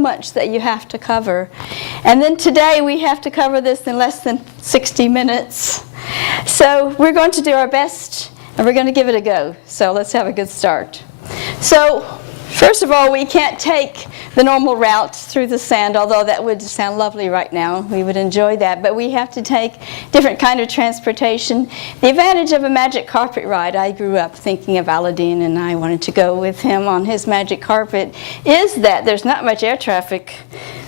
much that you have to cover. And then today we have to cover this in less than 60 minutes. So we're going to do our best, and we're going to give it a go. So let's have a good start. So first of all, we can't take the normal route through the sand, although that would sound lovely right now. We would enjoy that. But we have to take different kind of transportation. The advantage of a magic carpet ride, I grew up thinking of Aladdin, and I wanted to go with him on his magic carpet, is that there's not much air traffic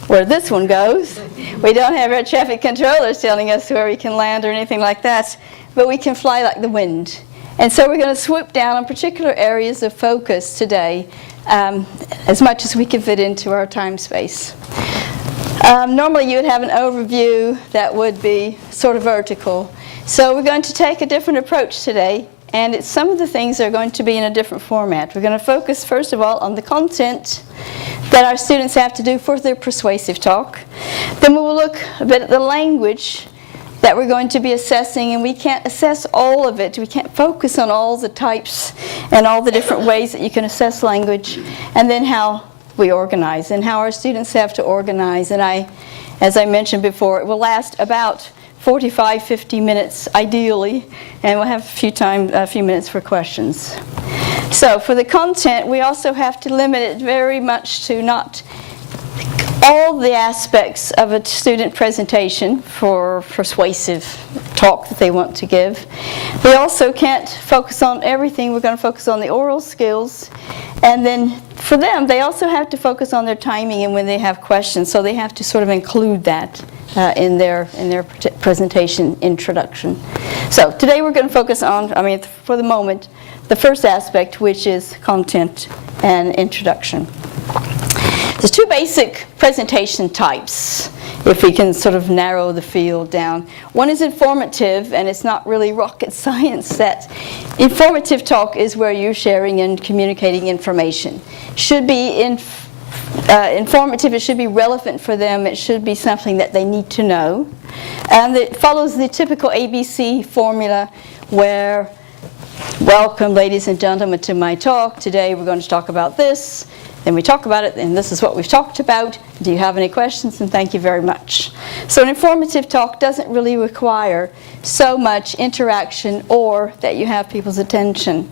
where this one goes. We don't have air traffic controllers telling us where we can land or anything like that, but we can fly like the wind. And so we're going to swoop down on particular areas of focus today, as much as we can fit into our time space. Normally you would have an overview that would be sort of vertical. So we're going to take a different approach today, and some of the things are going to be in a different format. We're going to focus first of all on the content that our students have to do for their persuasive talk. Then we will look a bit at the language that we're going to be assessing, and we can't assess all of it. We can't focus on all the types and all the different ways that you can assess language, and then how we organize and how our students have to organize. And as I mentioned before, it will last about 45-50 minutes ideally, and we'll have a few minutes for questions. So for the content, we also have to limit it very much to not all the aspects of a student presentation for persuasive talk that they want to give. We also can't focus on everything. We're going to focus on the oral skills. And then for them, they also have to focus on their timing and when they have questions. So they have to sort of include that in their presentation introduction. So today we're going to focus on, for the moment, the first aspect, which is content and introduction. There's two basic presentation types, if we can sort of narrow the field down. One is informative, and it's not really rocket science. That informative talk is where you're sharing and communicating information. Should be informative, it should be relevant for them, it should be something that they need to know. And it follows the typical ABC formula where, welcome ladies and gentlemen to my talk. Today we're going to talk about this. Then we talk about it, and this is what we've talked about. Do you have any questions? And thank you very much. So an informative talk doesn't really require so much interaction or that you have people's attention.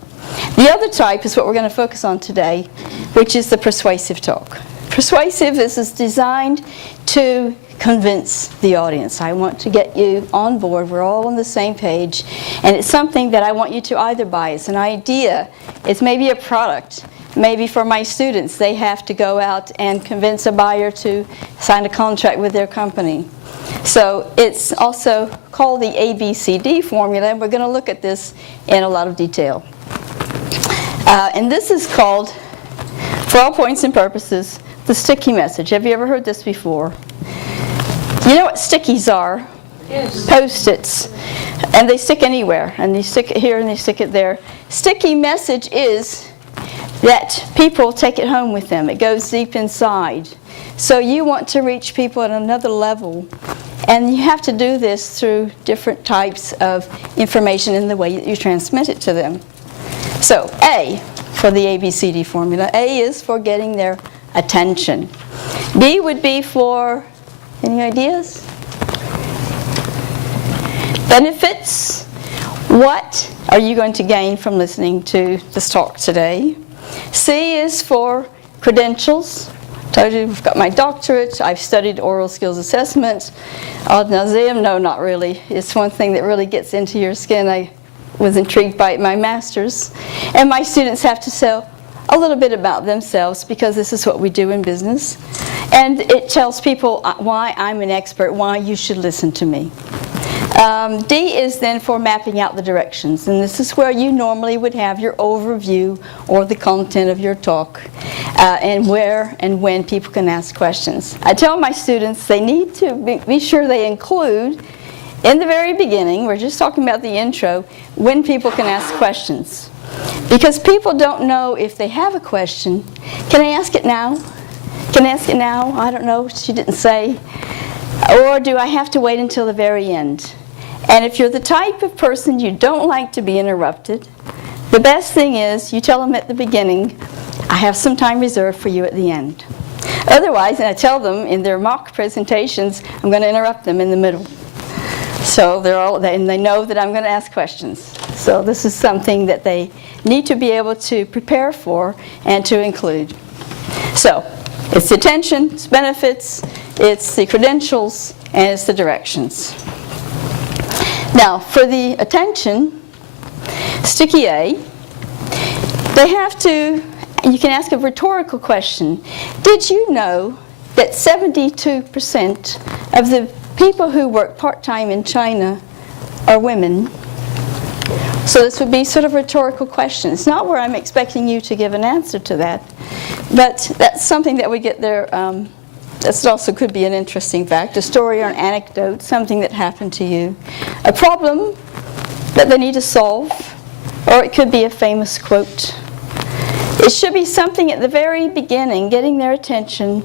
The other type is what we're going to focus on today, which is the persuasive talk. Persuasive is designed to convince the audience. I want to get you on board. We're all on the same page. And it's something that I want you to either buy. It's an idea. It's maybe a product. Maybe for my students, they have to go out and convince a buyer to sign a contract with their company. So it's also called the ABCD formula, and we're going to look at this in a lot of detail. And this is called, for all points and purposes, the sticky message. Have you ever heard this before? You know what stickies are? Yes. Post-its. And they stick anywhere. And they stick it here and they stick it there. Sticky message is that people take it home with them. It goes deep inside. So you want to reach people at another level, and you have to do this through different types of information in the way that you transmit it to them. So A for the ABCD formula. A is for getting their attention. B would be for, any ideas? Benefits. What are you going to gain from listening to this talk today? C is for credentials. I told you I've got my doctorate. I've studied oral skills assessment. Ad nauseam, no, not really. It's one thing that really gets into your skin. I was intrigued by my master's. And my students have to tell a little bit about themselves because this is what we do in business. And it tells people why I'm an expert, why you should listen to me. D is then for mapping out the directions, and this is where you normally would have your overview or the content of your talk, and where and when people can ask questions. I tell my students they need to be sure they include in the very beginning, we're just talking about the intro, when people can ask questions. Because people don't know if they have a question. Can I ask it now? Can I ask it now? I don't know, she didn't say. Or do I have to wait until the very end? And if you're the type of person you don't like to be interrupted, the best thing is you tell them at the beginning, I have some time reserved for you at the end. Otherwise, and I tell them in their mock presentations, I'm going to interrupt them in the middle. So and they know that I'm going to ask questions. So this is something that they need to be able to prepare for and to include. So it's the attention, it's benefits, it's the credentials, and it's the directions. Now, for the attention, sticky A, they have to, you can ask a rhetorical question. Did you know that 72% of the people who work part-time in China are women? So this would be sort of a rhetorical question. It's not where I'm expecting you to give an answer to that, but that's something that we get there. That also could be an interesting fact, a story or an anecdote, something that happened to you, a problem that they need to solve, or it could be a famous quote. It should be something at the very beginning, getting their attention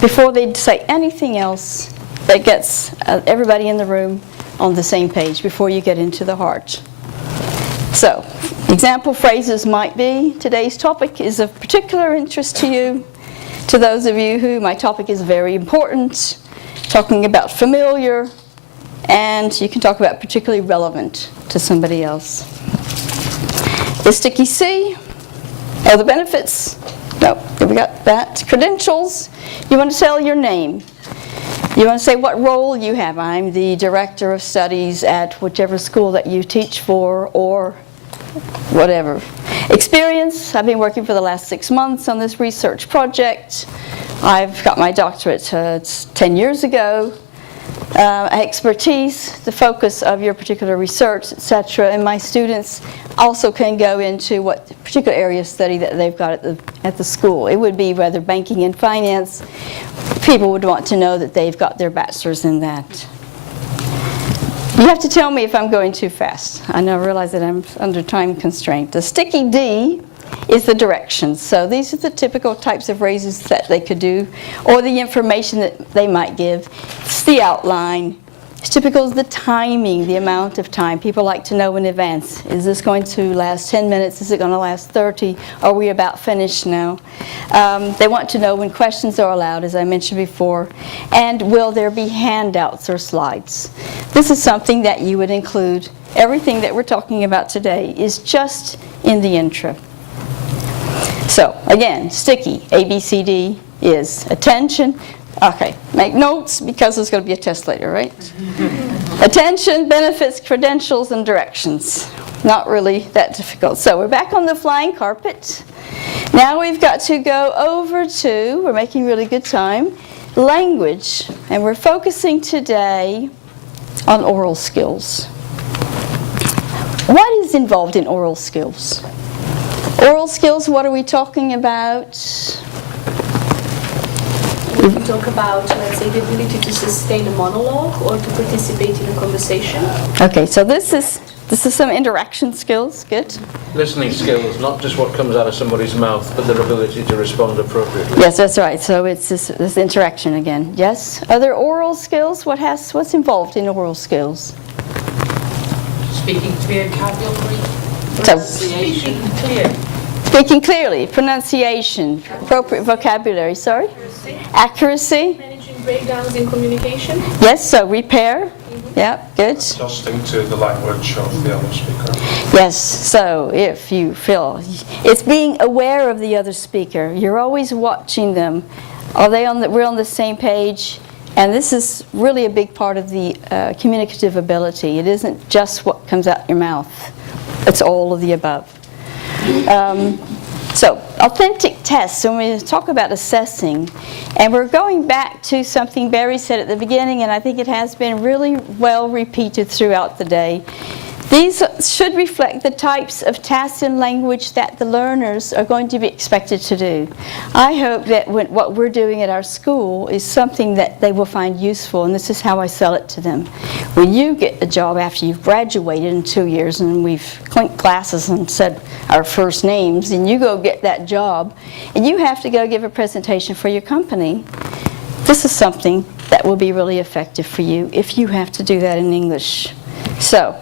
before they say anything else that gets everybody in the room on the same page before you get into the heart. So, example phrases might be, today's topic is of particular interest to you. To those of you who my topic is very important, talking about familiar, and you can talk about particularly relevant to somebody else. The sticky C, the benefits. No, we got that. Credentials, you want to tell your name. You want to say what role you have. I'm the director of studies at whichever school that you teach for, or whatever. Experience, I've been working for the last 6 months on this research project. I've got my doctorate 10 years ago. Expertise, the focus of your particular research, etc. And my students also can go into what particular area of study that they've got at the school. It would be whether banking and finance. People would want to know that they've got their bachelor's in that. You have to tell me if I'm going too fast. I now realize that I'm under time constraint. The sticky D is the directions. So these are the typical types of phrases that they could do, or the information that they might give. It's the outline. It's typical of the timing, the amount of time. People like to know in advance. Is this going to last 10 minutes? Is it going to last 30? Are we about finished now? They want to know when questions are allowed, as I mentioned before. And will there be handouts or slides? This is something that you would include. Everything that we're talking about today is just in the intro. So, again, sticky, A, B, C, D is attention. Okay, make notes because there's going to be a test later, right? Attention, benefits, credentials, and directions. Not really that difficult. So we're back on the flying carpet. Now we've got to go over to, we're making really good time, language. And we're focusing today on oral skills. What is involved in oral skills? Oral skills, what are we talking about? We can talk about, let's say, the ability to sustain a monologue or to participate in a conversation. Okay, so this is some interaction skills. Good. Listening skills, not just what comes out of somebody's mouth, but their ability to respond appropriately. Yes, that's right. So it's this interaction again. Yes. Other oral skills. What's involved in oral skills? Speaking clear vocabulary. So, Pronunciation. speaking clearly, pronunciation, appropriate vocabulary. Sorry. Accuracy. Managing breakdowns in communication. Yes. So repair. Yeah. Good. Adjusting to the language of the other speaker. Yes, so if you feel, it's being aware of the other speaker. You're always watching them. Are they we're on the same page? And this is really a big part of the communicative ability. It isn't just what comes out your mouth. It's all of the above. So, authentic tests, when we talk about assessing, and we're going back to something Barry said at the beginning, and I think it has been really well repeated throughout the day. These should reflect the types of tasks and language that the learners are going to be expected to do. I hope that what we're doing at our school is something that they will find useful, and this is how I sell it to them. When you get a job after you've graduated in 2 years and we've clinked glasses and said our first names, and you go get that job, and you have to go give a presentation for your company, this is something that will be really effective for you if you have to do that in English. So,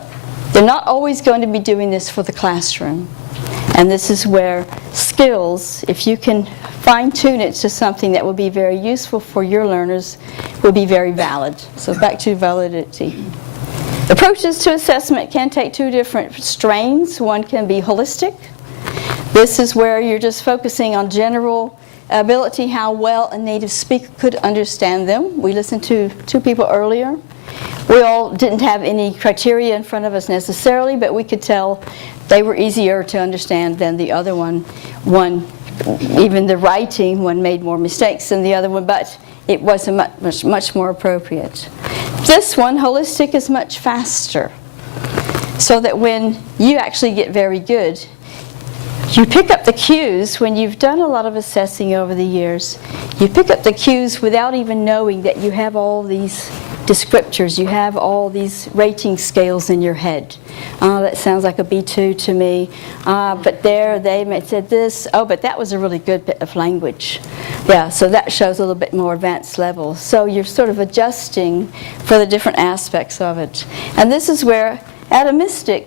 they're not always going to be doing this for the classroom. And this is where skills, if you can fine-tune it to something that will be very useful for your learners will be very valid. So back to validity. Approaches to assessment can take two different strains. One can be holistic. This is where you're just focusing on general ability, how well a native speaker could understand them. We listened to two people earlier. We all didn't have any criteria in front of us necessarily, but we could tell they were easier to understand than the other one. Even the writing, one made more mistakes than the other one, but it was much more appropriate. This one, holistic, is much faster, so that when you actually get very good, you pick up the cues. When you've done a lot of assessing over the years, you pick up the cues without even knowing that you have all these descriptors, you have all these rating scales in your head. That sounds like a B2 to me. But there they said this. Oh, but that was a really good bit of language. Yeah, so that shows a little bit more advanced level. So you're sort of adjusting for the different aspects of it. And this is where atomistic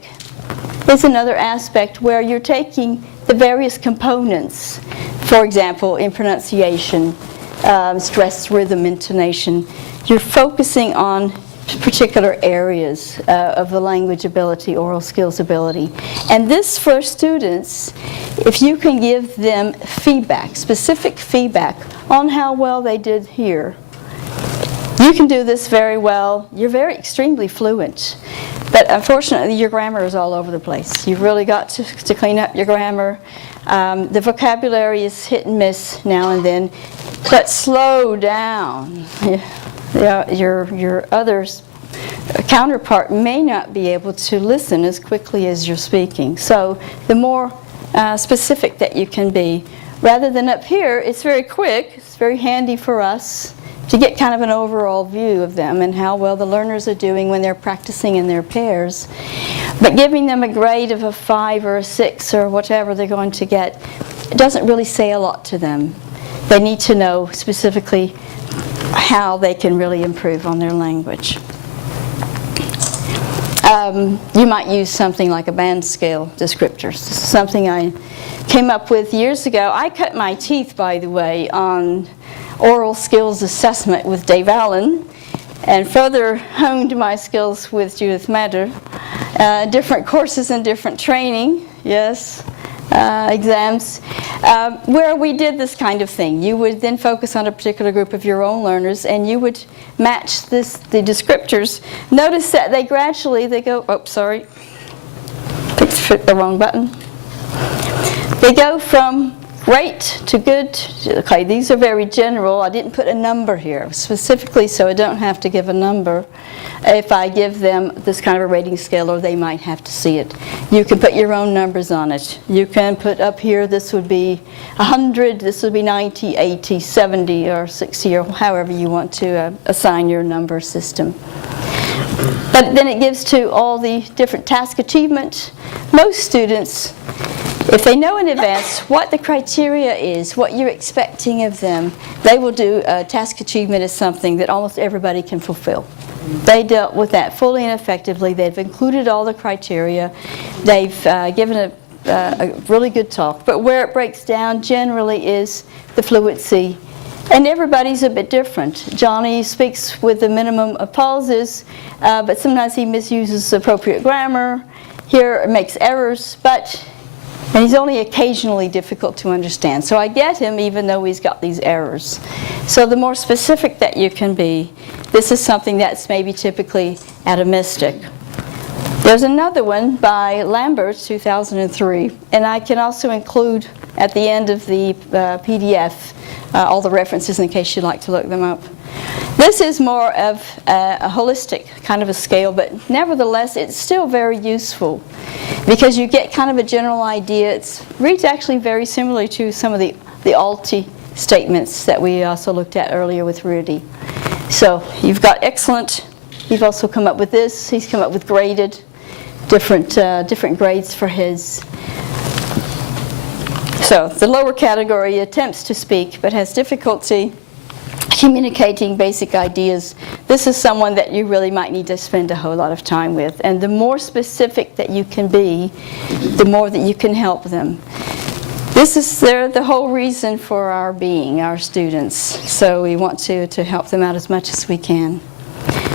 is another aspect where you're taking the various components. For example, in pronunciation, stress, rhythm, intonation, you're focusing on particular areas of the language ability, oral skills ability. And this, for students, if you can give them feedback, specific feedback on how well they did here, you can do this very well. You're extremely fluent. But unfortunately, your grammar is all over the place. You've really got to clean up your grammar. The vocabulary is hit and miss now and then. But slow down. Your other counterpart may not be able to listen as quickly as you're speaking. So the more specific that you can be. Rather than up here, it's very quick. It's very handy for us to get kind of an overall view of them and how well the learners are doing when they're practicing in their pairs. But giving them a grade of a 5 or a 6 or whatever they're going to get, it doesn't really say a lot to them. They need to know specifically how they can really improve on their language. You might use something like a band scale descriptors. This is something I came up with years ago. I cut my teeth, by the way, on oral skills assessment with Dave Allen, and further honed my skills with Judith Matter. Different courses and different training, yes, exams, where we did this kind of thing. You would then focus on a particular group of your own learners, and you would match the descriptors. Notice that they go, oh, sorry, picked the wrong button. They go from great to good. Okay, these are very general. I didn't put a number here specifically, so I don't have to give a number if I give them this kind of a rating scale, or they might have to see it. You can put your own numbers on it. You can put up here, this would be 100, this would be 90, 80, 70, or 60, or however you want to assign your number system. But then it gives to all the different task achievement. Most students, if they know in advance what the criteria is, what you're expecting of them, they will do task achievement as something that almost everybody can fulfill. They dealt with that fully and effectively. They've included all the criteria. They've given a really good talk. But where it breaks down generally is the fluency. And everybody's a bit different. Johnny speaks with the minimum of pauses, but sometimes he misuses appropriate grammar. Here it makes errors, and he's only occasionally difficult to understand. So I get him even though he's got these errors. So the more specific that you can be, this is something that's maybe typically atomistic. There's another one by Lambert, 2003, and I can also include at the end of the PDF all the references in case you'd like to look them up. This is more of a holistic kind of a scale, but nevertheless it's still very useful because you get kind of a general idea. It reads actually very similarly to some of the ALTI statements that we also looked at earlier with Rudy. So you've got excellent. You've also come up with this. He's come up with graded, different grades for his. So the lower category attempts to speak but has difficulty communicating basic ideas. This is someone that you really might need to spend a whole lot of time with. And the more specific that you can be, the more that you can help them. They're the whole reason for our being, our students. So we want to help them out as much as we can.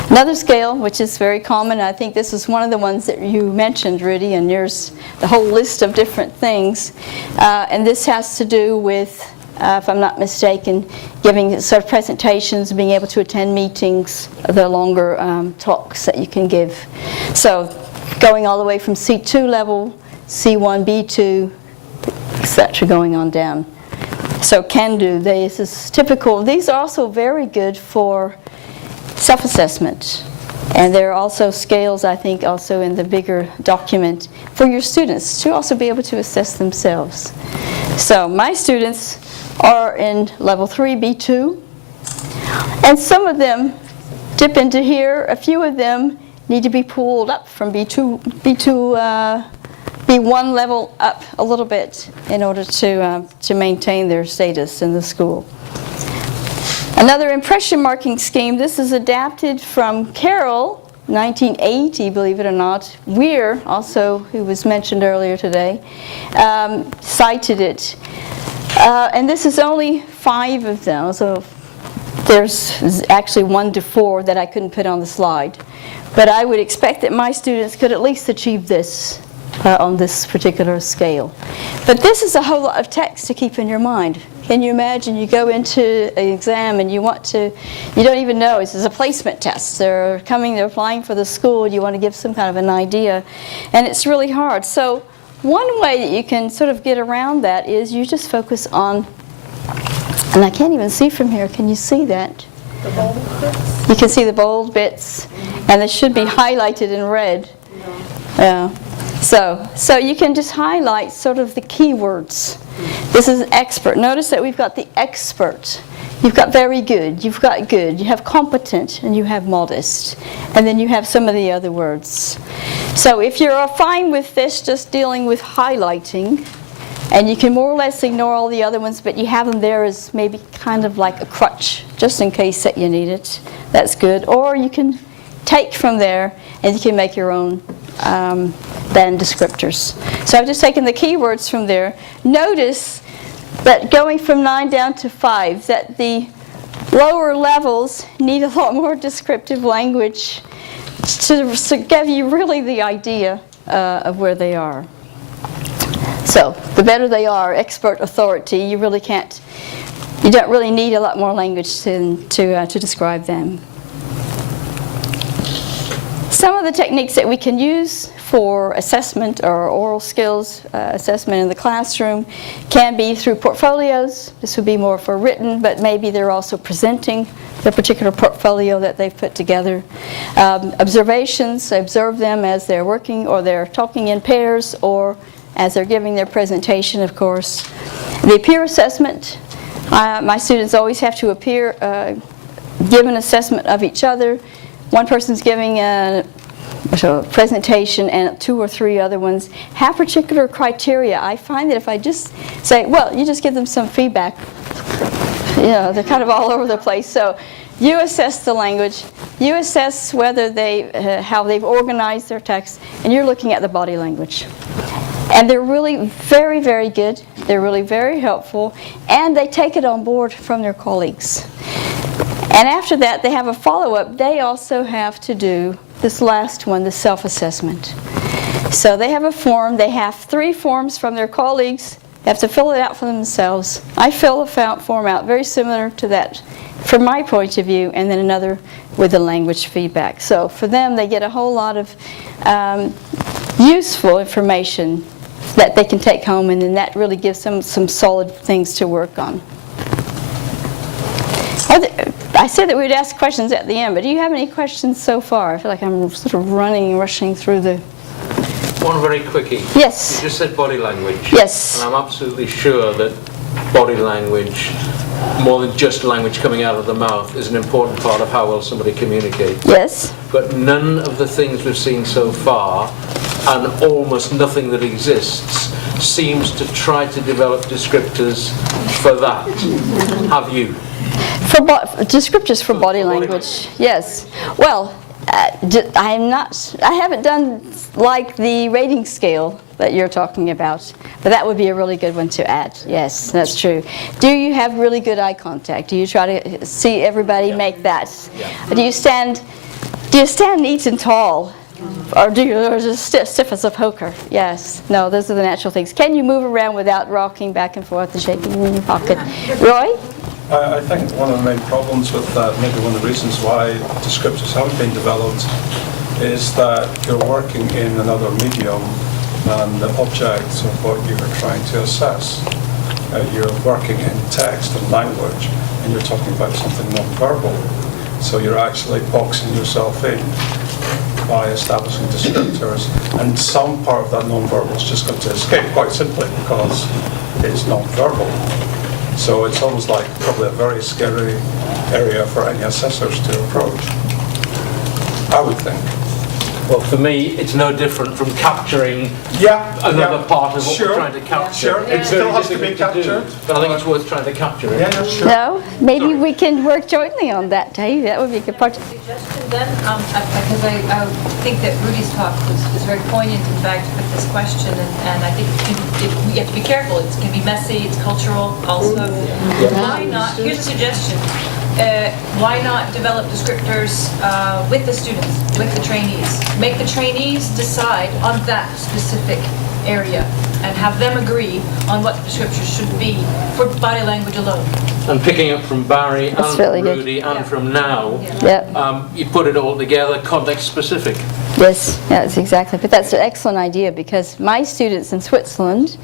Another scale, which is very common, I think this is one of the ones that you mentioned, Rudy, and there's the whole list of different things. And this has to do with, if I'm not mistaken, giving sort of presentations, being able to attend meetings, the longer talks that you can give. So going all the way from C2 level, C1, B2, etc., going on down. So can do, this is typical. These are also very good for self-assessment. And there are also scales, I think, also in the bigger document for your students to also be able to assess themselves. So my students are in level 3, B2. And some of them dip into here. A few of them need to be pulled up from B1 level up a little bit in order to maintain their status in the school. Another impression marking scheme, this is adapted from Carroll, 1980, believe it or not. Weir, also, who was mentioned earlier today, cited it. And this is only 5 of them, so there's actually 1 to 4 that I couldn't put on the slide. But I would expect that my students could at least achieve this on this particular scale. But this is a whole lot of text to keep in your mind. Can you imagine you go into an exam and you don't even know, this is a placement test. They're applying for the school, you want to give some kind of an idea, and it's really hard. So one way that you can sort of get around that is you just focus on, and I can't even see from here, can you see that? The bold bits? You can see the bold bits, and they should be highlighted in red. Yeah. So you can just highlight sort of the keywords. This is expert. Notice that we've got the expert. You've got very good, you've got good, you have competent, and you have modest. And then you have some of the other words. So if you're fine with this, just dealing with highlighting, and you can more or less ignore all the other ones, but you have them there as maybe kind of like a crutch, just in case that you need it. That's good. Or you can take from there, and you can make your own band descriptors. So I've just taken the keywords from there. Notice that going from 9 down to 5, that the lower levels need a lot more descriptive language to give you really the idea of where they are. So the better they are, expert, authority, you don't really need a lot more language to describe them. Some of the techniques that we can use for assessment or oral skills assessment in the classroom can be through portfolios. This would be more for written, but maybe they're also presenting the particular portfolio that they've put together. Observations, observe them as they're working or they're talking in pairs or as they're giving their presentation, of course. The peer assessment, my students always have to give an assessment of each other. One person's giving a presentation and 2 or 3 other ones have particular criteria. I find that if I just say, well, you just give them some feedback, they're kind of all over the place. So you assess the language, you assess whether how they've organized their text, and you're looking at the body language. And they're really very, very good. They're really very helpful, and they take it on board from their colleagues. And after that, they have a follow-up. They also have to do this last one, the self-assessment. So they have a form. They have 3 forms from their colleagues. They have to fill it out for themselves. I fill a form out very similar to that from my point of view, and then another with the language feedback. So for them, they get a whole lot of useful information that they can take home, and then that really gives them some solid things to work on. I said that we would ask questions at the end, but do you have any questions so far? I feel like I'm sort of rushing through the... One very quickie. Yes. You just said body language. Yes. And I'm absolutely sure that body language, more than just language coming out of the mouth, is an important part of how well somebody communicates. Yes. But none of the things we've seen so far, and almost nothing that exists, seems to try to develop descriptors for that. Have you? Descriptors for body language, yes. Well, I haven't done like the rating scale that you're talking about, but that would be a really good one to add. Yes, that's true. Do you have really good eye contact? Do you try to see everybody make that? Do you stand neat and tall? Or do you just stiff as a poker? Yes. No, those are the natural things. Can you move around without rocking back and forth and shaking in your pocket? Roy? I think one of the main problems with that, maybe one of the reasons why descriptors haven't been developed, is that you're working in another medium than the object of what you're trying to assess. You're working in text and language, and you're talking about something non-verbal. So you're actually boxing yourself in by establishing descriptors, and some part of that non-verbal is just going to escape, quite simply because it's non-verbal. So it's almost like probably a very scary area for any assessors to approach, I would think. Well, for me, it's no different from capturing another part of what we're trying to capture. Sure, it still has to be difficult to do, captured. but I think it's worth trying to capture it. Yeah, sure. No? Maybe we can work jointly on that, Dave. That would be a good project. Suggestion then, because I think that Rudy's talk was very poignant, in fact, with this question, and I think we have to be careful. It can be messy, it's cultural also. Why not, here's a suggestion, why not develop descriptors with the students, with the trainees? Make the trainees decide on that specific area and have them agree on what the descriptors should be for body language alone. And picking up from Barry and from really good. Rudy and from now, Yep. you put it all together, context specific. Yes, that's exactly. But that's an excellent idea, because my students in Switzerland,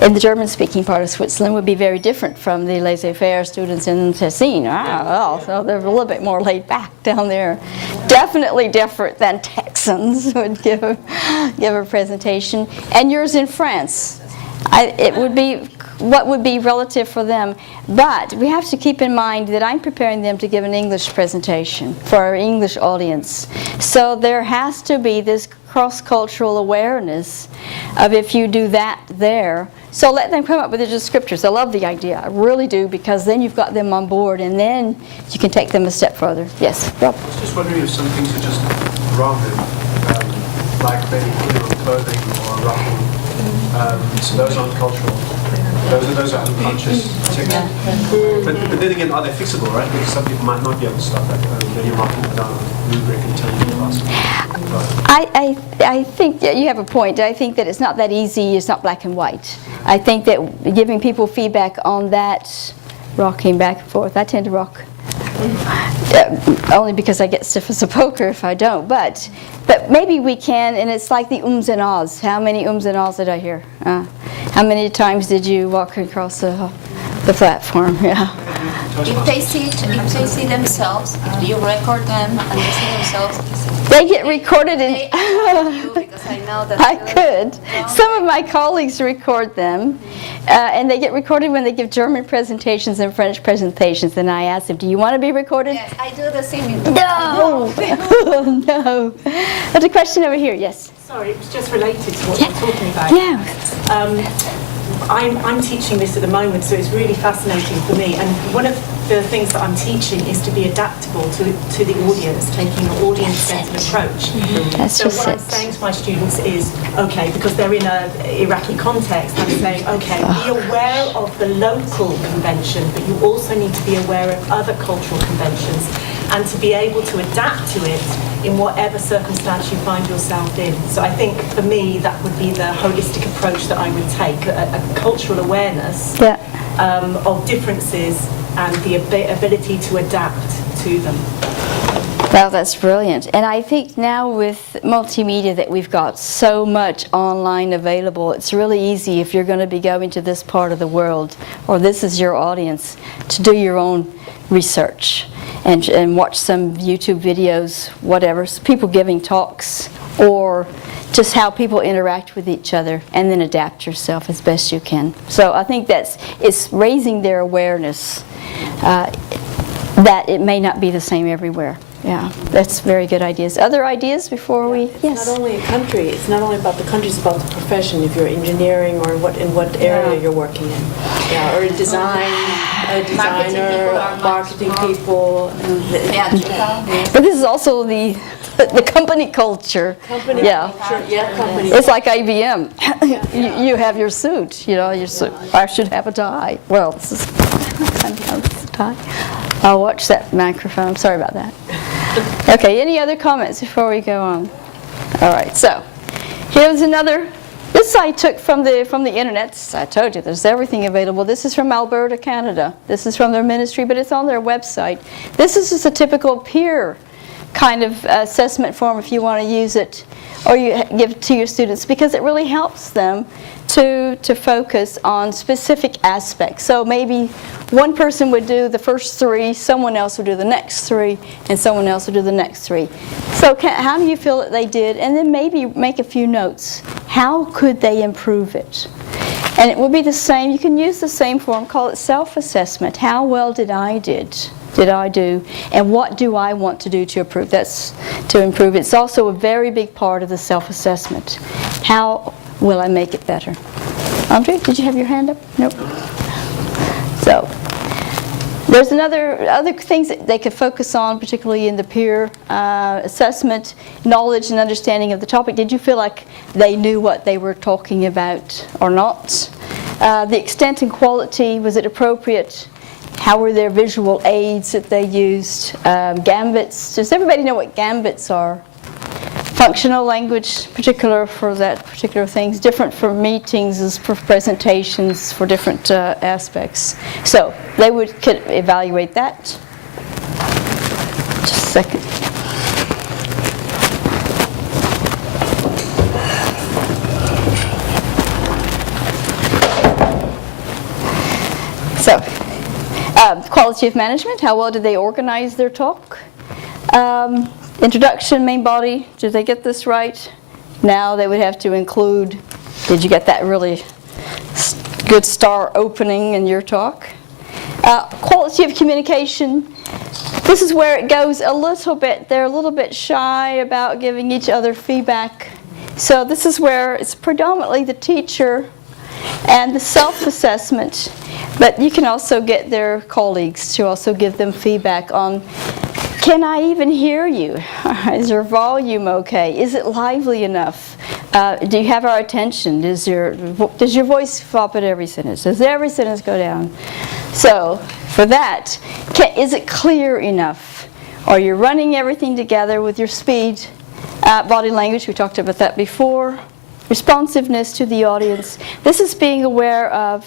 in the German-speaking part of Switzerland, would be very different from the laissez-faire students in Tessin. So they're a little bit more laid back down there. Definitely different than Texans would give a presentation. And yours in France, it would be what would be relative for them. But we have to keep in mind that I'm preparing them to give an English presentation for our English audience. So there has to be this cross-cultural awareness of if you do that there. So let them come up with the descriptors. I love the idea. I really do, because then you've got them on board, and then you can take them a step further. Yes, Rob? I was just wondering if some things are just rounded, like maybe putting on clothing or wrapping, so those aren't cultural. Those are unconscious tics. But then again, are they fixable, right? Because some people might not be able to stop that. Then you're marking it down on a rubric and telling them I think you have a point. I think that it's not that easy. It's not black and white. I think that giving people feedback on that, rocking back and forth. I tend to rock. Only because I get stiff as a poker if I don't. But maybe we can, and it's like the ums and ahs. How many ums and ahs did I hear? How many times did you walk across the platform? Yeah. If they see themselves, if you record them and they see themselves, They get recorded in. they ask you, because I know that I could. Some of my colleagues record them, and they get recorded when they give German presentations and French presentations. And I ask them, "Do you want to be recorded?" Yes, I do the same. No, no. There's a question over here. Yes. Sorry, it was just related to what you're talking about. Yeah. I'm teaching this at the moment, so it's really fascinating for me. And one of the things that I'm teaching is to be adaptable to the audience, taking an audience-centered approach. That's So just what I'm it. saying to my students is, okay, because they're in an Iraqi context, I'm saying, okay, be aware of the local convention, but you also need to be aware of other cultural conventions, and to be able to adapt to it in whatever circumstance you find yourself in. So I think for me that would be the holistic approach that I would take, a cultural awareness of differences and the ability to adapt to them. Well, that's brilliant. And I think now with multimedia that we've got so much online available, it's really easy if you're going to be going to this part of the world, or this is your audience, to do your own research and watch some YouTube videos, whatever, people giving talks, or just how people interact with each other, and then adapt yourself as best you can. So I think it's raising their awareness that it may not be the same everywhere. Yeah, that's very good ideas. Other ideas before we? Yes. It's not only a country. It's not only about the country. It's about the profession. If you're engineering or in what area you're working in, or design. a designer, marketing people. Theatrical. But this is also the company culture. Company Yeah. culture, yeah, company. It's like IBM. You have your suit, your suit. I should have a tie. Well, this is kind of a tie. I'll watch that microphone. Sorry about that. Okay, any other comments before we go on? All right, so here's another. This I took from the internet. I told you, there's everything available. This is from Alberta, Canada. This is from their ministry, but it's on their website. This is just a typical peer kind of assessment form if you want to use it, or you give it to your students, because it really helps them to focus on specific aspects. So maybe one person would do the first 3, someone else would do the next 3, and someone else would do the next 3. So how do you feel that they did? And then maybe make a few notes. How could they improve it? And it will be the same. You can use the same form, call it self-assessment. How well did I do, and what do I want to do to improve? That's to improve. It's also a very big part of the self-assessment. How will I make it better? Andre, did you have your hand up? Nope. So there's other things that they could focus on, particularly in the peer assessment, knowledge and understanding of the topic. Did you feel like they knew what they were talking about or not? The extent and quality, was it appropriate? How were their visual aids that they used? Gambits. Does everybody know what gambits are? Functional language, particular for that particular things, different for meetings, as for presentations, for different aspects. So they could evaluate that. Just a second. So, quality of management, how well did they organize their talk? Introduction, main body, did they get this right? Now they would have to include, did you get that really good star opening in your talk? Quality of communication, this is where it goes a little bit, they're a little bit shy about giving each other feedback. So this is where it's predominantly the teacher and the self-assessment, but you can also get their colleagues to also give them feedback on, can I even hear you? Is your volume okay? Is it lively enough? Do you have our attention? Does your voice flop at every sentence? Does every sentence go down? So for that, is it clear enough? Are you running everything together with your speed? Body language, we talked about that before. Responsiveness to the audience. This is being aware of,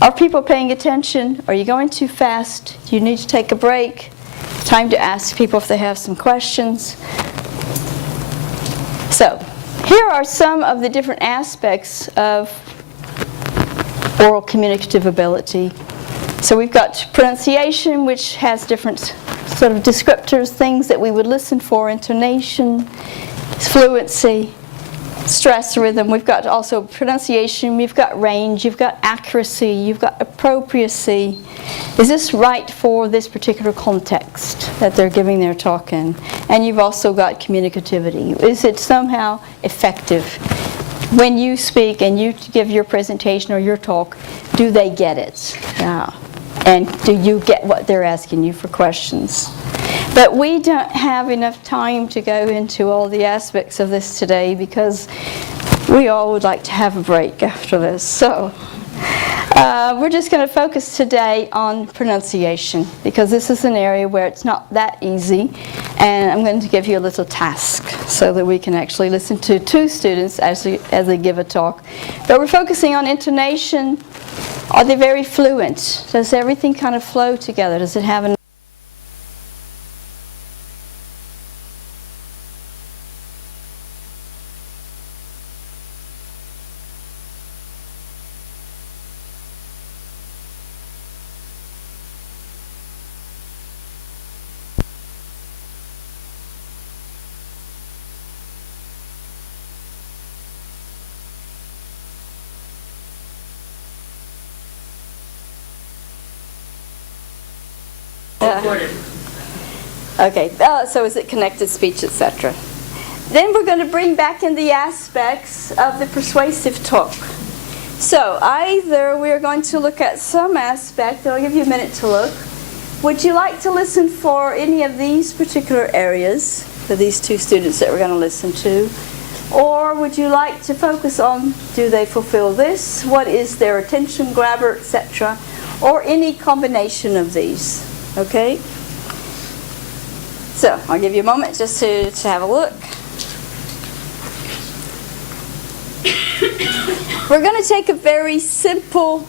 are people paying attention? Are you going too fast? Do you need to take a break? Time to ask people if they have some questions. So, here are some of the different aspects of oral communicative ability. So we've got pronunciation, which has different sort of descriptors, things that we would listen for, intonation, fluency, stress rhythm. We've got also pronunciation, we've got range, you've got accuracy, you've got appropriacy. Is this right for this particular context that they're giving their talk in? And you've also got communicativity. Is it somehow effective? When you speak and you give your presentation or your talk, do they get it? Yeah. And do you get what they're asking you for questions? But we don't have enough time to go into all the aspects of this today because we all would like to have a break after this. So we're just going to focus today on pronunciation because this is an area where it's not that easy, and I'm going to give you a little task so that we can actually listen to 2 students as they give a talk. But we're focusing on intonation. Are they very fluent? Does everything kind of flow together? Does it have an okay, so is it connected speech, etc. Then we're going to bring back in the aspects of the persuasive talk. So either we're going to look at some aspect, I'll give you a minute to look. Would you like to listen for any of these particular areas for these two students that we're going to listen to? Or would you like to focus on, do they fulfill this? What is their attention grabber, etc.? Or any combination of these, okay? So I'll give you a moment just to have a look. We're going to take a very simple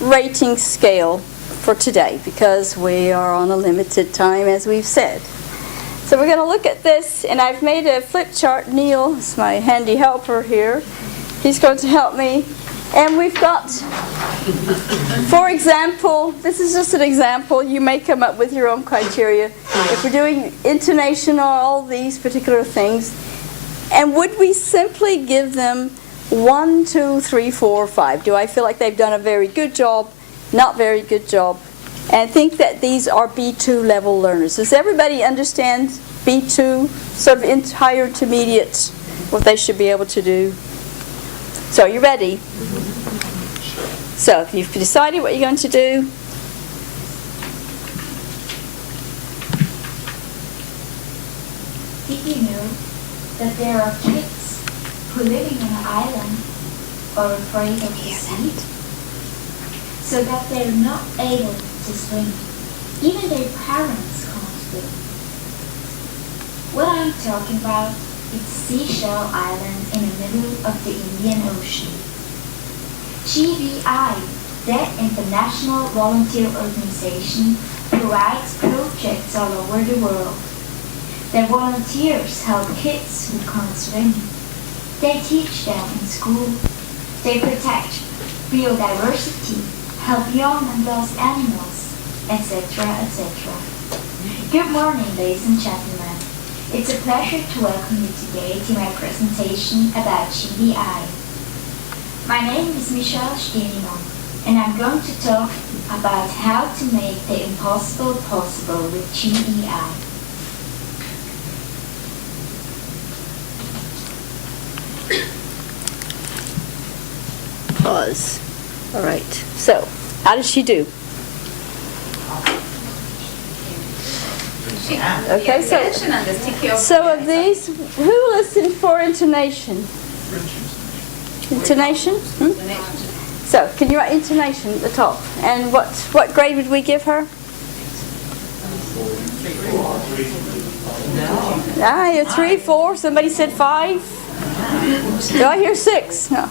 rating scale for today because we are on a limited time, as we've said. So we're going to look at this, and I've made a flip chart. Neil is my handy helper here. He's going to help me. And we've got, for example, this is just an example. You may come up with your own criteria. If we're doing intonation or all these particular things, and would we simply give them 1, 2, 3, 4, 5? Do I feel like they've done a very good job, not very good job? And I think that these are B2 level learners. Does everybody understand B2, sort of higher intermediate, what they should be able to do? So are you ready? So if you've decided what you're going to do, did you know that there are kids who living on an island are afraid of the sea? So that they're not able to swim. Even their parents can't swim. What I'm talking about is Seashell Island in the middle of the Indian Ocean. GVI, the international volunteer organization, provides projects all over the world. Their volunteers help kids who can't swim. They teach them in school. They protect biodiversity, help young and lost animals, etc., etc. Good morning, ladies and gentlemen. It's a pleasure to welcome you today to my presentation about GVI. My name is Michelle Stienemann, and I'm going to talk about how to make the impossible possible with GVI. pause. All right. So, how did she do? Okay, so of these, who listened for intonation? Intonation? So, can you write intonation at the top? And what grade would we give her? Ah, you're 3, 4. Somebody said 5. Do I hear 6? No.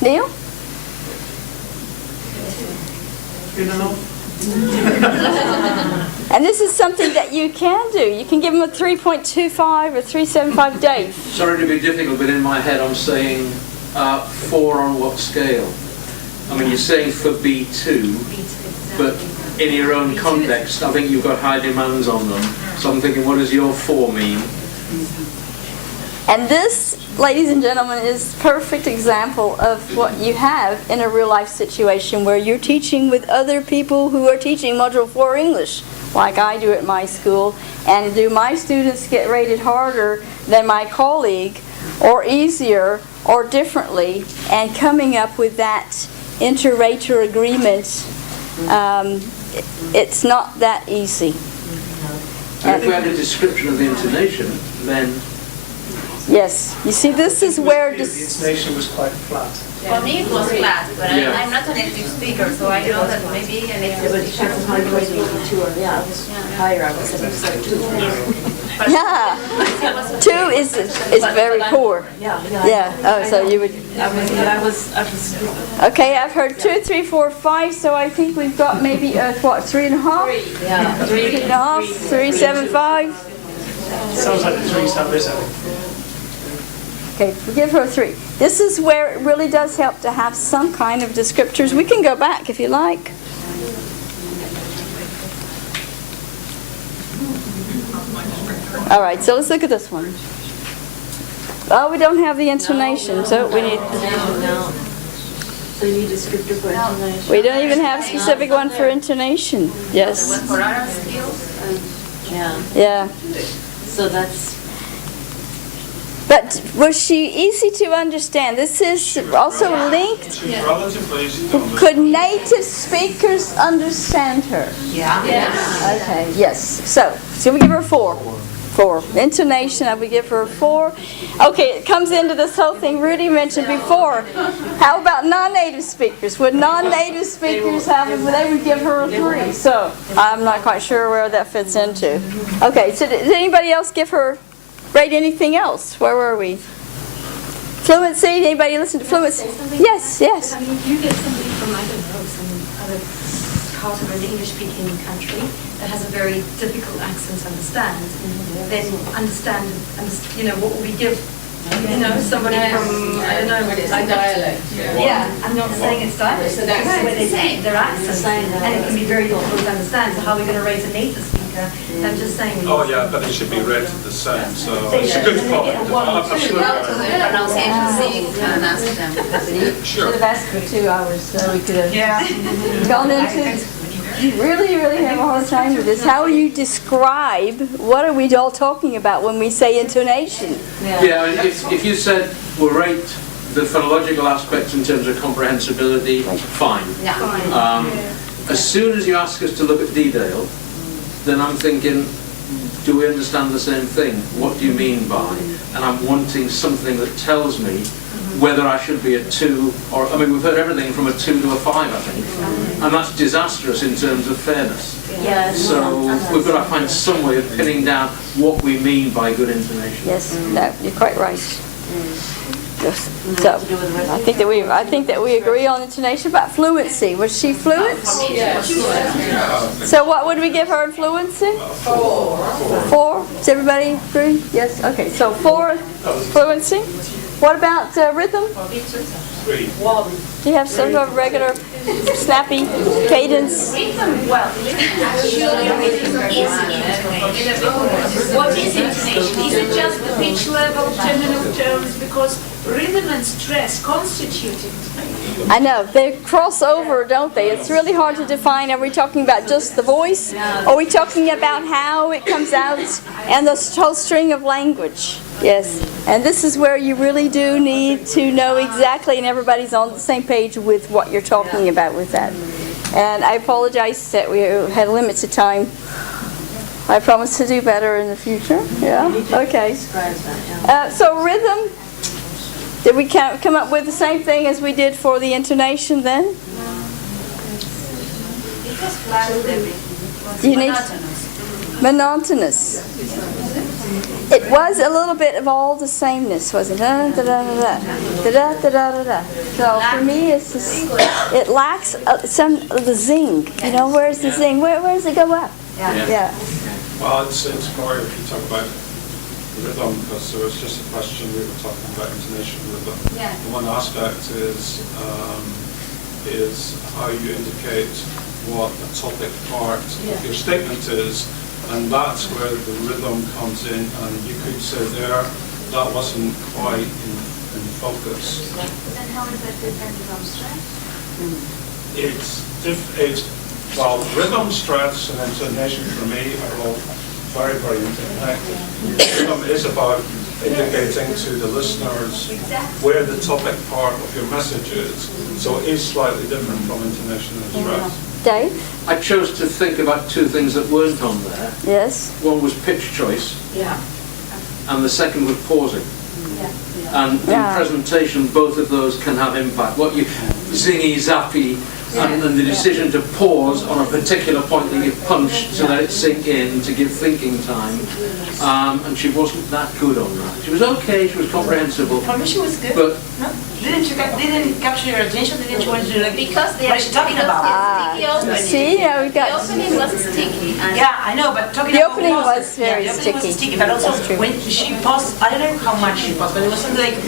Neil? And this is something that you can do. You can give them a 3.25 or 3.75, Dave. Sorry to be difficult, but in my head I'm saying 4 on what scale? I mean, you're saying for B2, but in your own context, I think you've got high demands on them. So I'm thinking, what does your 4 mean? And this, ladies and gentlemen, is a perfect example of what you have in a real-life situation where you're teaching with other people who are teaching Module 4 English, like I do at my school. And do my students get rated harder than my colleague, or easier, or differently? And coming up with that inter-rater agreement, it's not that easy. And if we had a description of the intonation, then... Yes. You see, this is where... The intonation was quite flat. For me it was flat, but I'm not a native speaker, so I know that maybe a native speaker Higher, I was at 2. Yeah. 2 is very poor. Yeah. Oh, so you would... I was Okay, I've heard 2, 3, 4, 5, so I think we've got maybe, 3.5? Yeah. 3.5, 3.75. Sounds like the 3.77. Okay, we'll give her a 3. This is where it really does help to have some kind of descriptors. We can go back if you like. All right, so let's look at this one. Oh, we don't have the intonation, so we need... So you need a descriptor for intonation? We don't even have a specific one for intonation. Yes. for other skills. Yeah. Yeah. So that's... But was she easy to understand? This is also linked. She's relatively easy to understand. Could native speakers understand her? Yeah. Okay, yes. So we give her a 4. 4. Intonation, I would give her a 4. Okay, it comes into this whole thing Rudy mentioned before. How about non-native speakers? Would non-native speakers have it? They would give her a 3. So I'm not quite sure where that fits into. Okay, so did anybody else give her, rate anything else? Where were we? Fluency, anybody listen to fluency? Yes, yes. I mean, if you get somebody from, I don't know, some other part of an English-speaking country that has a very difficult accent to understand, then understand, you know, what will we give, you know, somebody from, I don't know, It's a dialect. yeah, I'm not saying it's dialect, It's it's an accent. where they speak their accent, and it can be very difficult to understand, so how are we going to rate a native speaker? I'm just saying. Oh yeah, but it should be rated the same, so it's a good point. Absolutely. Pronunciation, and ask them. Should Sure. have asked for 2 hours so we could have gone into. You really have a hard time with this. How you describe, what are we all talking about when we say intonation? Yeah, and if you said, we'll rate the phonological aspects in terms of comprehensibility, fine. As soon as you ask us to look at detail, then I'm thinking, do we understand the same thing? What do you mean by? And I'm wanting something that tells me whether I should be a 2 or, I mean, we've heard everything from a 2 to a 5, I think. And that's disastrous in terms of fairness. So we've got to find some way of pinning down what we mean by good intonation. Yes, no, you're quite right. So, I think that we agree on intonation. About fluency, was she fluent? So what would we give her in fluency? 4. Does everybody agree? Yes. Okay. So 4 fluency. What about rhythm? 3. Do you have some sort of regular snappy cadence? What is intonation? Is it just the pitch level, terminal tones? Because rhythm and stress constitute intonation. I know, they cross over, don't they? It's really hard to define. Are we talking about just the voice? Or are we talking about how it comes out and the whole string of language? Yes, and this is where you really do need to know exactly, and everybody's on the same page with what you're talking about with that. And I apologize that we had limited time. I promise to do better in the future. Yeah, okay. So rhythm, did we come up with the same thing as we did for the intonation then? You need monotonous. It was a little bit of all the sameness, wasn't it? Da, da, da, da, da, da, da, da, da. So for me, it's just, it lacks some of the zing. You know, where's the zing? Where does it go up? Yeah. Well, it's more if you talk about rhythm, because there was just a question we were talking about intonation rhythm. Yeah. One aspect is how you indicate what the topic part of your statement is. And that's where the rhythm comes in, and you could say there that wasn't quite in focus. But then how is that different from stress? Well, rhythm, stress, and intonation for me are all very, very interconnected. Rhythm is about indicating to the listeners where the topic part of your message is, so it is slightly different from intonation and stress. Dave? I chose to think about 2 things that weren't on there. Yes. One was pitch choice, Yeah. and the second was pausing. And in presentation, both of those can have impact. What you zingy, zappy, and the decision to pause on a particular point that you punched to let it sink in, to give thinking time. And she wasn't that good on that. She was okay, she was comprehensible. For me, she was good. But No? Didn't capture your attention? Didn't you want to do like, Because they what is she talking about? sticky opening. See, now we The got. opening was sticky. And Yeah, I know, but talking The about opening pauses, was very the opening sticky. was sticky, but also That's true. when she paused, I don't know how much she paused, but it was something like,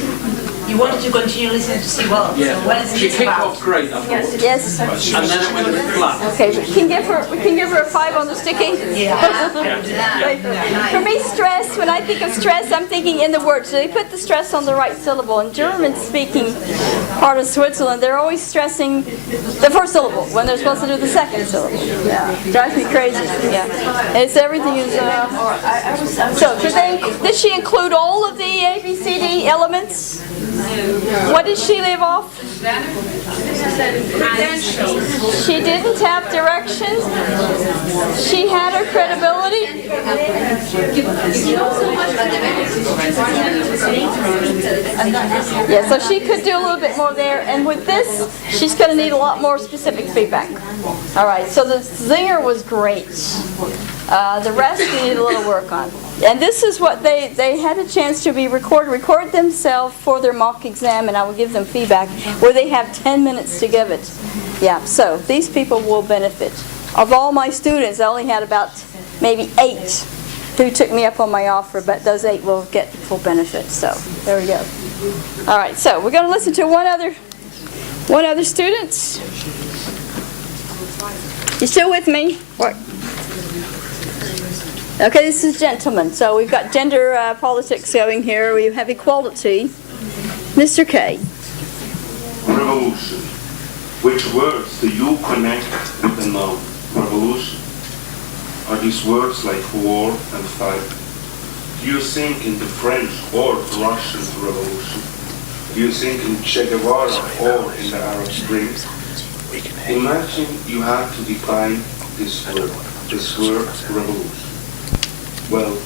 You wanted to continue listening to see, well, Yeah. so what is She this kicked about? off great, I thought. Yes. And then it went flat. Okay, we can give her a 5 on the sticky. For me, stress, when I think of stress, I'm thinking in the word. So they put the stress on the right syllable. In German-speaking part of Switzerland, they're always stressing the first syllable when they're supposed to do the second syllable. Yeah, drives me crazy. Yeah, it's everything is. So did she include all of the ABCD elements? What did she leave off? She didn't have direction. She had her credibility. Yeah, so she could do a little bit more there. And with this, she's going to need a lot more specific feedback. All right, so the zinger was great. The rest we need a little work on. And this is what they had a chance to be record themselves for their mock exam, and I will give them feedback where they have 10 minutes to give it. Yeah, so these people will benefit. Of all my students, I only had about maybe 8 who took me up on my offer, but those 8 will get full benefit. So there we go. All right, so we're going to listen to one other student. You still with me? What? Okay, this is gentlemen. So we've got gender politics going here. We have equality. Mr. K. Revolution. Which words do you connect with the noun revolution? Are these words like war and fight? Do you think in the French or Russian Revolution? Do you think in Che Guevara or in the Arab Spring? Imagine you had to define this word revolution. Well,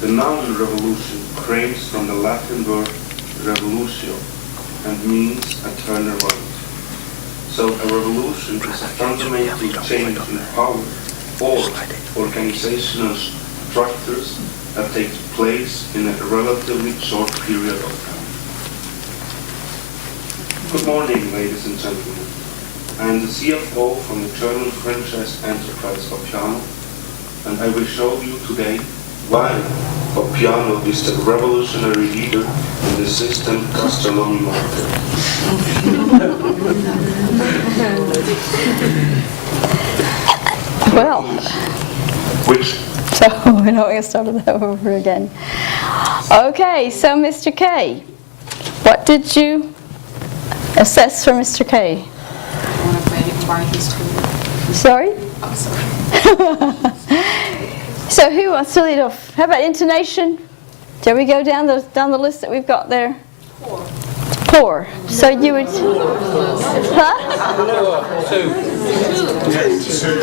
the noun revolution craves from the Latin word revolutio and means a turnaround. So a revolution is a fundamental change in power or organizational structures that takes place in a relatively short period of time. Good morning, ladies and gentlemen. I am the CFO from the German franchise enterprise Vapiano, and I will show you today why Vapiano is the revolutionary leader in the system gastronomy market. Well, Which? So we're not going to start that over again. Okay, so Mr. K, what did you assess for Mr. K? Sorry? I'm sorry. So who wants to lead off? How about intonation? Shall we go down the list that we've got there? Poor. So you would... Huh?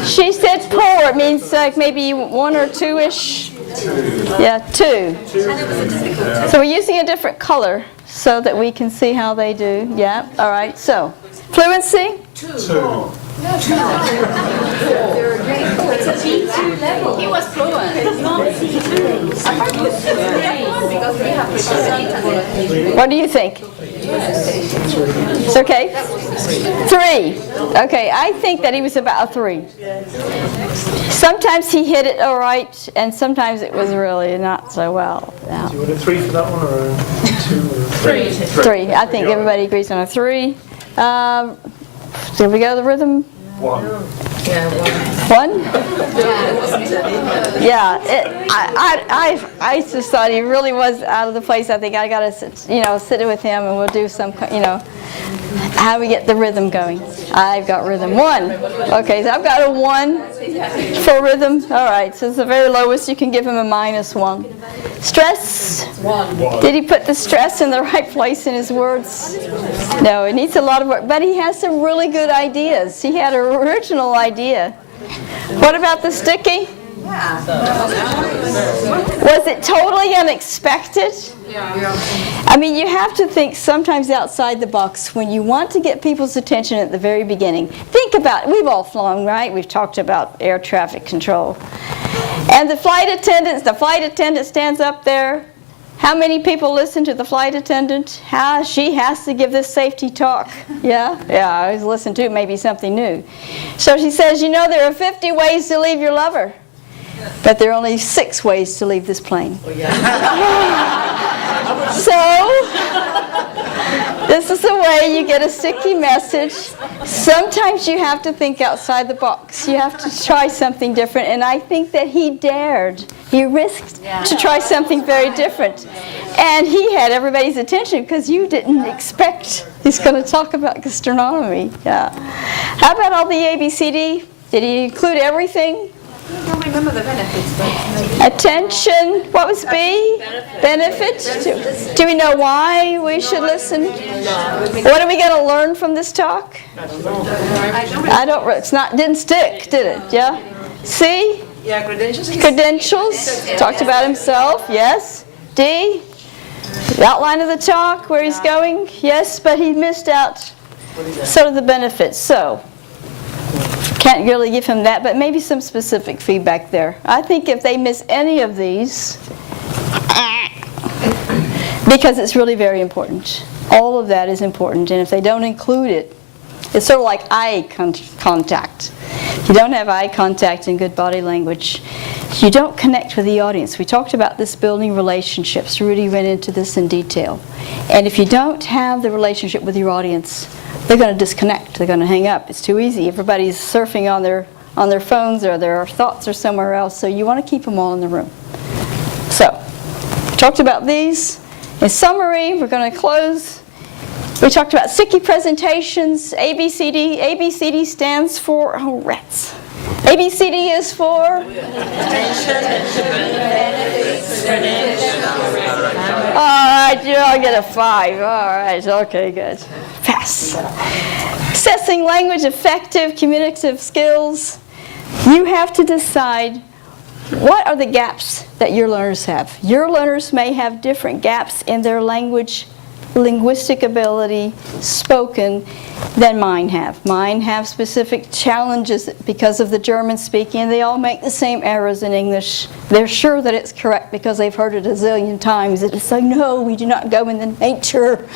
She said poor. It means like maybe 1 or 2-ish. Yeah, 2. So we're using a different color so that we can see how they do. Yeah, all right. So, fluency? 2. He was fluent. What do you think? It's okay? 3. Okay, I think that he was about a 3. Sometimes he hit it all right, and sometimes it was really not so well. Yeah. Do you want a 3 for that one, or a 2? 3. I think everybody agrees on a 3. Did we go to the rhythm? 1. 1? Yeah. I just thought he really was out of the place. I think I got to sit with him, and we'll do some, how we get the rhythm going. I've got rhythm 1. Okay, so I've got a 1 for rhythm. All right, so it's the very lowest. You can give him a -1. Stress? 1. Did he put the stress in the right place in his words? No, it needs a lot of work. But he has some really good ideas. He had an original idea. What about the sticky? Was it totally unexpected? I mean, you have to think sometimes outside the box when you want to get people's attention at the very beginning. Think about it. We've all flown, right? We've talked about air traffic control. And the flight attendant stands up there. How many people listen to the flight attendant? She has to give this safety talk. Yeah, I always listen to maybe something new. So she says, there are 50 ways to leave your lover. But there are only 6 ways to leave this plane. So, This is the way you get a sticky message. Sometimes you have to think outside the box. You have to try something different. And I think that he dared. He risked to try something very different. And he had everybody's attention because you didn't expect he's going to talk about gastronomy. Yeah. How about all the ABCD? Did he include everything? I don't remember the benefits, but... Attention. What was B? Benefit. Do we know why we should listen? What are we going to learn from this talk? I don't. It's not. Didn't stick, did it? Yeah. C. Yeah, credentials. Credentials. Talked about himself. Yes. D. The outline of the talk, where he's going. Yes, but he missed out sort of the benefits. So. Can't really give him that, but maybe some specific feedback there. I think if they miss any of these, because it's really very important. All of that is important, and if they don't include it, it's sort of like eye contact. If you don't have eye contact and good body language, you don't connect with the audience. We talked about this building relationships. Rudy went into this in detail. And if you don't have the relationship with your audience, they're going to disconnect. They're going to hang up. It's too easy. Everybody's surfing on their phones, or their thoughts are somewhere else. So you want to keep them all in the room. So, talked about these. In summary, we're going to close. We talked about sticky presentations. ABCD. ABCD stands for rats. ABCD is for all right, you all get a 5. All right, okay, good. Pass. Assessing language effective communicative skills. You have to decide what are the gaps that your learners have. Your learners may have different gaps in their linguistic ability spoken than mine have. Mine have specific challenges because of the German speaking, and they all make the same errors in English. They're sure that it's correct because they've heard it a zillion times. It's like, no, we do not go in the nature.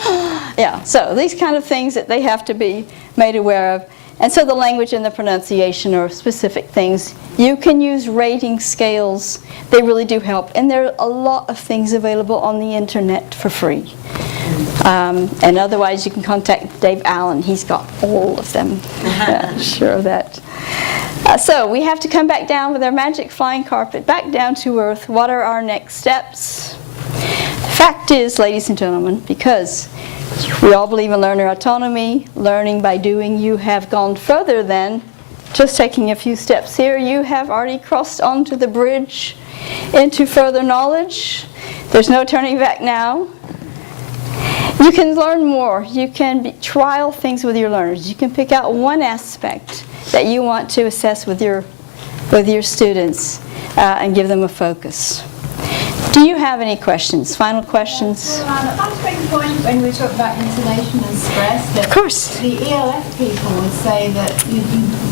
Yeah, so these kind of things that they have to be made aware of. And so the language and the pronunciation are specific things. You can use rating scales. They really do help. And there are a lot of things available on the internet for free. And otherwise, you can contact Dave Allen. He's got all of them. Sure of that. So we have to come back down with our magic flying carpet, back down to earth. What are our next steps? The fact is, ladies and gentlemen, because we all believe in learner autonomy, learning by doing, you have gone further than just taking a few steps here. You have already crossed onto the bridge into further knowledge. There's no turning back now. You can learn more. You can trial things with your learners. You can pick out one aspect that you want to assess with your students and give them a focus. Do you have any questions? Final questions? I'd like to make a point when we talk about intonation and stress. That of course. The ELF people would say that you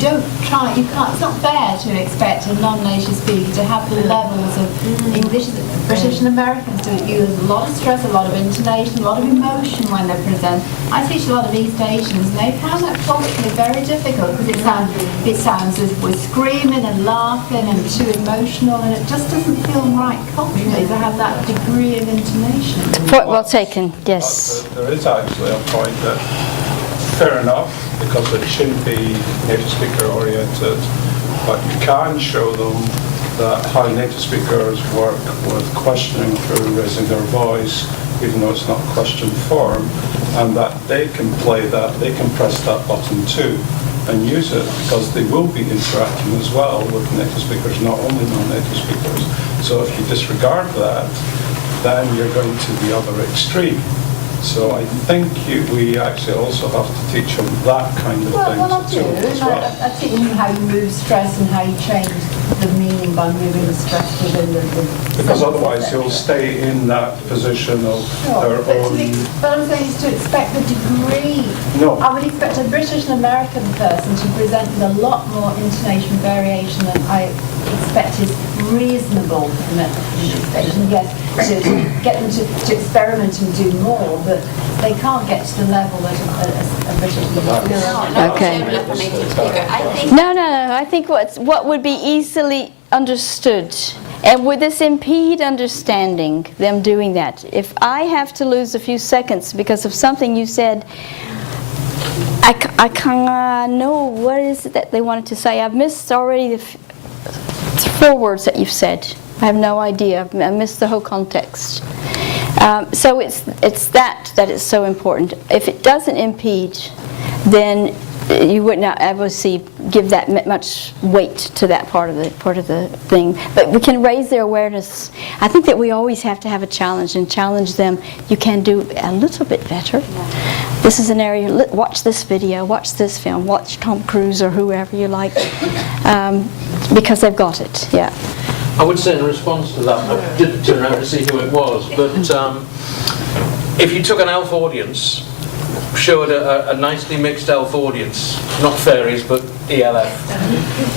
don't try, you can't, it's not fair to expect a non-native speaker to have the levels of English that British and Americans do. You use a lot of stress, a lot of intonation, a lot of emotion when they present. I teach a lot of East Asians, and they found that culturally very difficult because it sounds as if we're screaming and laughing and too emotional, and it just doesn't feel right culturally to have that degree of intonation. Point well taken, yes. There is actually a point that, fair enough, because it shouldn't be native speaker oriented, but you can show them that how native speakers work with questioning through raising their voice, even though it's not question form, and that they can play that, they can press that button too and use it, because they will be interacting as well with native speakers, not only non-native speakers. So if you disregard that, then you're going to the other extreme. So I think we actually also have to teach them that kind of thing as well. I teach them how you move stress and how you change the meaning by moving the stress within the because otherwise you'll stay in that position of their own... But I'm saying is to expect the degree. No. I would expect a British and American person to present with a lot more intonation variation than I expect is reasonable in that stage. And yes, to get them to experiment and do more, but they can't get to the level that a British person. Okay. No. I think what would be easily understood And would this impede understanding, them doing that? If I have to lose a few seconds because of something you said, I can't know what is it that they wanted to say. I've missed already the 4 words that you've said. I have no idea. I missed the whole context. So it's that is so important. If it doesn't impede, then you would not obviously give that much weight to that part of the thing. But we can raise their awareness. I think that we always have to have a challenge and challenge them. You can do a little bit better. This is an area. Watch this video. Watch this film. Watch Tom Cruise or whoever you like, because they've got it. Yeah. I would say in response to that, I didn't turn around to see who it was, but if you took an elf audience, showed a nicely mixed elf audience, not fairies but ELF,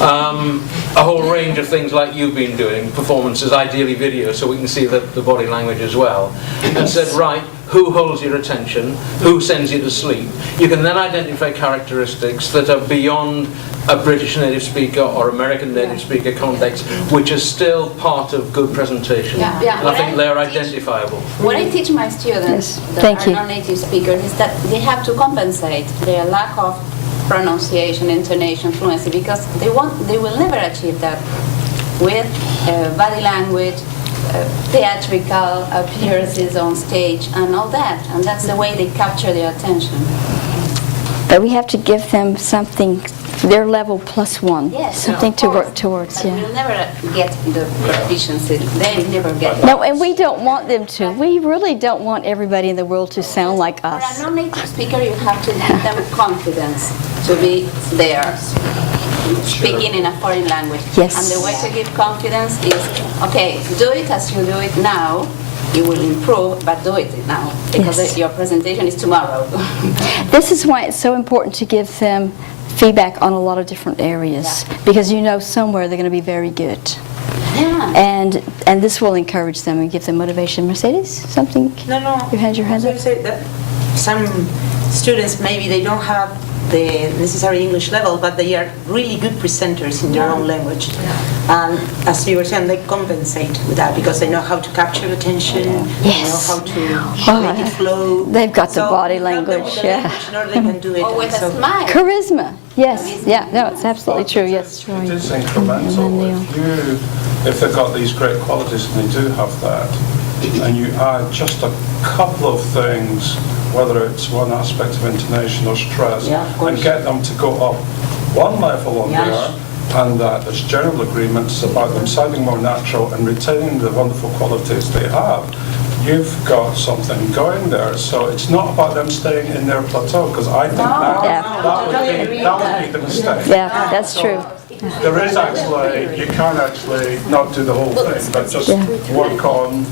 a whole range of things like you've been doing, performances, ideally video, so we can see the body language as well, and said, right, who holds your attention, who sends you to sleep. You can then identify characteristics that are beyond a British native speaker or American native speaker context, which is still part of good presentation. And I think they're identifiable. What I teach my students that are non-native speakers is that they have to compensate their lack of pronunciation, intonation, fluency, because they will never achieve that with body language, theatrical appearances on stage and all that, and that's the way they capture their attention. But we have to give them something, their level +1, something to work towards. But we'll never get the proficiency. They never get it. No, and we don't want them to. We really don't want everybody in the world to sound like us. For a non-native speaker, you have to give them confidence to be there, speaking in a foreign language. Yes. And the way to give confidence is, okay, do it as you do it now. You will improve, but do it now, because your presentation is tomorrow. This is why it's so important to give them feedback on a lot of different areas, because you know somewhere they're going to be very good. Yeah. And this will encourage them and give them motivation. Mercedes, something? No. You had your hand up? I was going to say that some students, maybe they don't have the necessary English level, but they are really good presenters in their own language. And as you were saying, they compensate with that because they know how to capture attention, they know how to make it flow. They've got the body language, They can do it. Or with a smile. Charisma, yes, yeah, no, it's absolutely true, yes. It is incremental. If they've got these great qualities and they do have that, and you add just a couple of things, whether it's one aspect of intonation or stress, and get them to go up one level on there, and there's general agreements about them sounding more natural and retaining the wonderful qualities they have, you've got something going there. So it's not about them staying in their plateau, because I think that would be the mistake. Yeah, that's true. There is actually, you can actually not do the whole thing, but just work on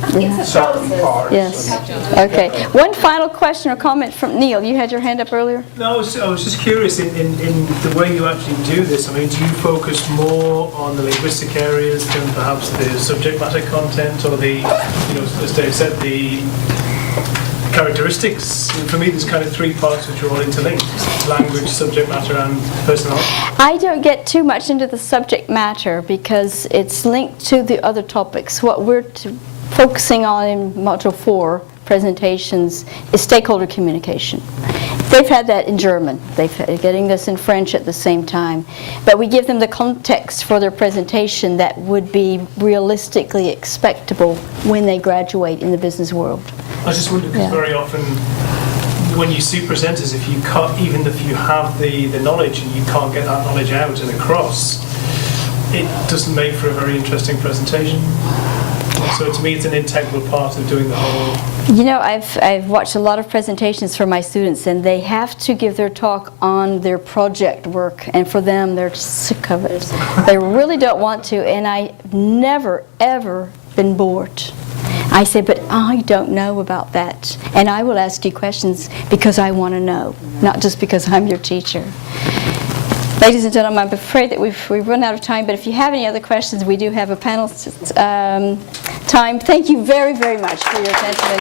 certain parts. Yes. Okay. One final question or comment from Neil. You had your hand up earlier. No, I was just curious in the way you actually do this. I mean, do you focus more on the linguistic areas than perhaps the subject matter content, or the, as Dave said, the characteristics? For me, there's kind of 3 parts which are all interlinked: language, subject matter, and personality. I don't get too much into the subject matter because it's linked to the other topics. What we're focusing on in Module 4 presentations is stakeholder communication. They've had that in German. They're getting this in French at the same time. But we give them the context for their presentation that would be realistically expectable when they graduate in the business world. I just wonder, because very often when you see presenters, if you can't, even if you have the knowledge and you can't get that knowledge out and across, it doesn't make for a very interesting presentation. So to me, it's an integral part of doing the whole. I've watched a lot of presentations for my students, and they have to give their talk on their project work, and for them, they're sick of it. They really don't want to, and I've never, ever been bored. I say, but I don't know about that, and I will ask you questions because I want to know, not just because I'm your teacher. Ladies and gentlemen, I'm afraid that we've run out of time, but if you have any other questions, we do have a panel time. Thank you very, very much for your attention.